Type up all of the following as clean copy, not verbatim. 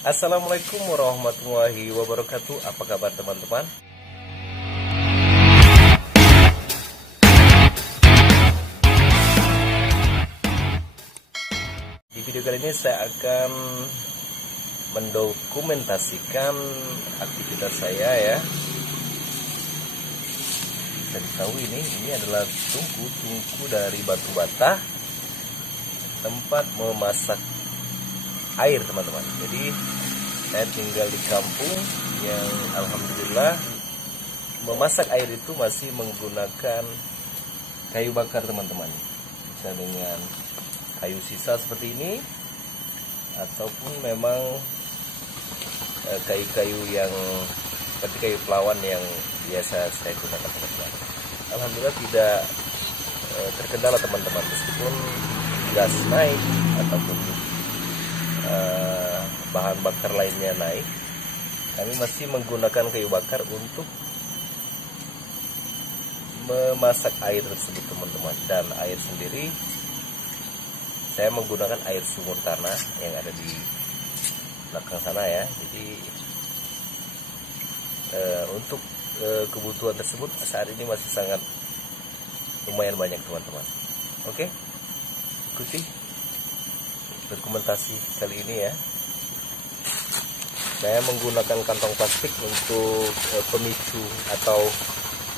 Assalamualaikum warahmatullahi wabarakatuh. Apa kabar teman-teman? Di video kali ini saya akan mendokumentasikan aktivitas saya ya. Bisa diketahui ini adalah tungku dari batu bata, tempat memasak air teman-teman. Jadi saya tinggal di kampung yang alhamdulillah memasak air itu masih menggunakan kayu bakar teman-teman. Bisa dengan kayu sisa seperti ini, ataupun memang kayu-kayu yang seperti kayu pelawan yang biasa saya gunakan teman-teman. Alhamdulillah tidak terkendala teman-teman, meskipun gas naik ataupun bahan bakar lainnya naik, kami masih menggunakan kayu bakar untuk memasak air tersebut teman-teman. Dan air sendiri saya menggunakan air sumur tanah yang ada di belakang sana ya. Jadi untuk kebutuhan tersebut saat ini masih sangat lumayan banyak teman-teman. Oke, ikuti dokumentasi kali ini ya. Saya menggunakan kantong plastik untuk pemicu, atau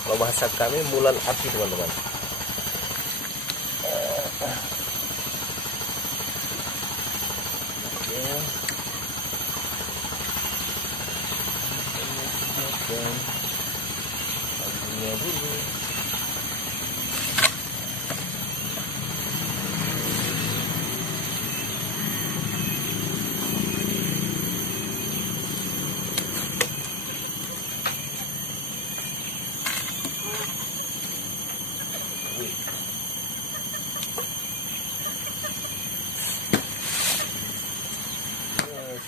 kalau bahasa kami mulan api teman-teman. Dulu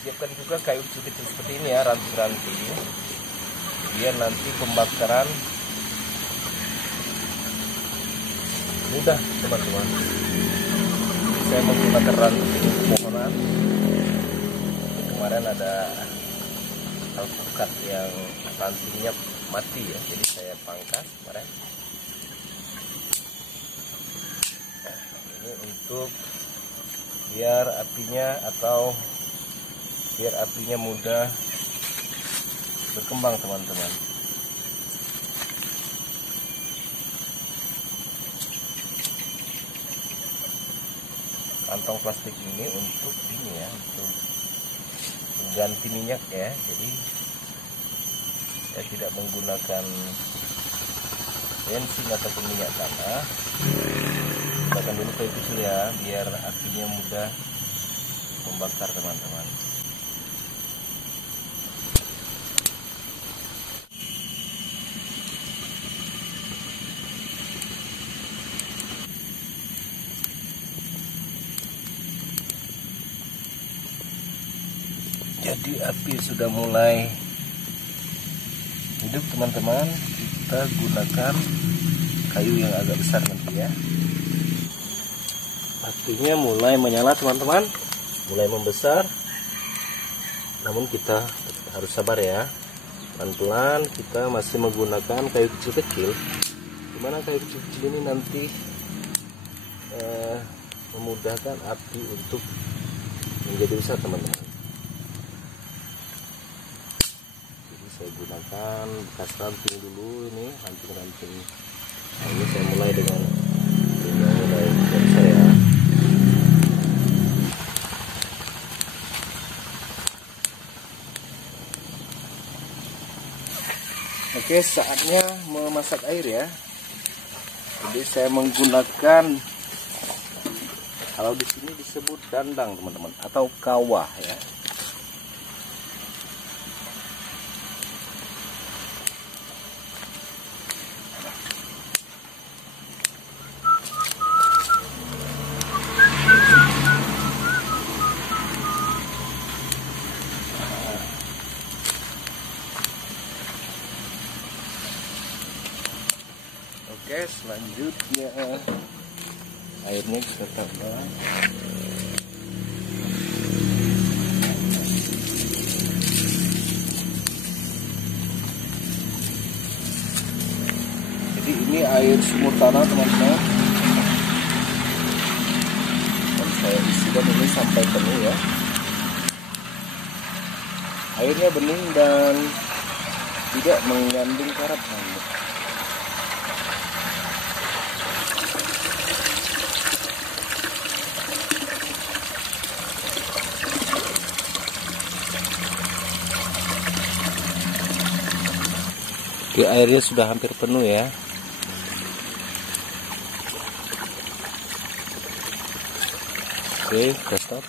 siapkan juga kayu kecil seperti ini ya, ranting-ranting, biar nanti pembakaran mudah teman-teman. Saya menggunakan ranting pohonan. Kemarin ada alpukat yang rantingnya mati ya, jadi saya pangkas kemarin. Ini untuk biar apinya mudah berkembang teman-teman. Kantong plastik ini untuk ini ya, untuk mengganti minyak ya. Jadi saya tidak menggunakan bensin ataupun minyak tanah. Gunakan dulu kayu kecil ya, biar apinya mudah membakar teman-teman. Jadi api sudah mulai hidup teman-teman. Kita gunakan kayu yang agak besar nanti ya. Apinya mulai menyala teman-teman, mulai membesar. Namun kita harus sabar ya. Pelan-pelan, kita masih menggunakan kayu kecil-kecil. Dimana kayu kecil-kecil ini nanti memudahkan api untuk menjadi besar teman-teman. Saya gunakan bekas ranting dulu, ini ranting-ranting. Nah, ini saya mulai dengan mulai besar ya. Oke, saatnya memasak air ya. Jadi saya menggunakan, kalau di sini disebut dandang teman-teman, atau kawah ya. Oke, selanjutnya airnya kita tambah. Ini air sumur tanah teman-teman. Dan saya isikan ini sampai penuh ya. Airnya bening dan tidak mengandung karat. Oke, airnya sudah hampir penuh ya. Oke, kita stop.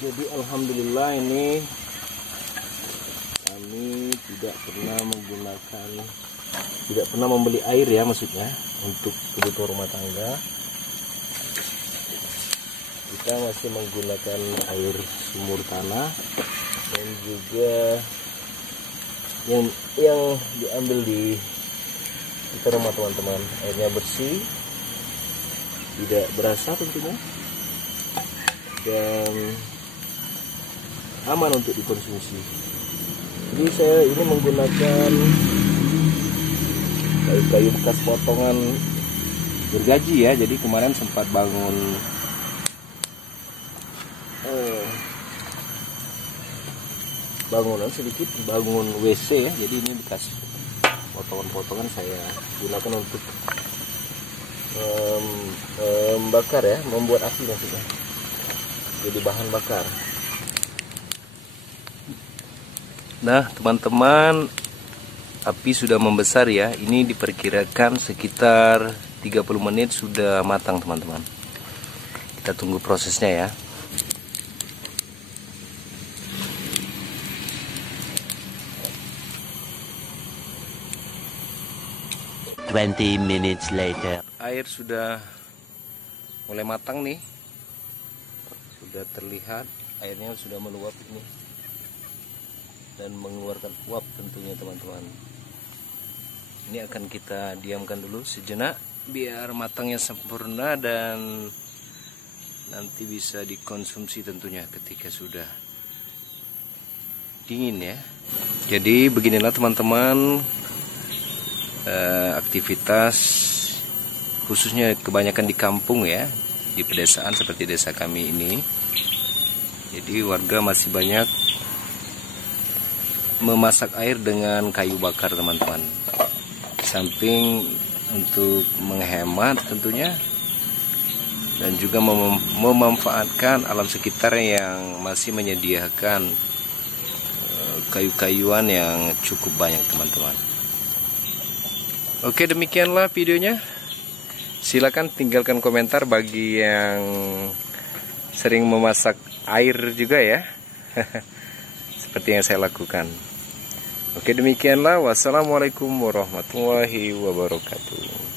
Jadi alhamdulillah ini kami tidak pernah membeli air ya, maksudnya untuk kebutuhan rumah tangga. Kita masih menggunakan air sumur tanah dan juga yang diambil di rumah teman-teman. Airnya bersih, tidak berasa tentunya, dan aman untuk dikonsumsi. Jadi saya ini menggunakan kayu-kayu bekas potongan gergaji ya. Jadi kemarin sempat bangun bangunan sedikit, bangun WC ya. Jadi ini bekas potongan-potongan saya gunakan untuk membakar ya, membuat api maksudnya. Jadi bahan bakar. Nah teman-teman, api sudah membesar ya. Ini diperkirakan sekitar 30 menit sudah matang teman-teman. Kita tunggu prosesnya ya. Twenty minutes later. Air sudah mulai matang nih. Sudah terlihat airnya sudah meluap ini dan mengeluarkan uap tentunya teman-teman. Ini akan kita diamkan dulu sejenak biar matangnya sempurna dan nanti bisa dikonsumsi tentunya ketika sudah dingin ya. Jadi beginilah teman-teman aktivitas khususnya kebanyakan di kampung ya, di pedesaan seperti desa kami ini. Jadi warga masih banyak memasak air dengan kayu bakar teman-teman. Samping untuk menghemat tentunya, dan juga memanfaatkan alam sekitar yang masih menyediakan kayu-kayuan yang cukup banyak teman-teman. Oke, demikianlah videonya. Silakan tinggalkan komentar bagi yang sering memasak air juga ya. Seperti yang saya lakukan. Oke, demikianlah. Wassalamualaikum warahmatullahi wabarakatuh.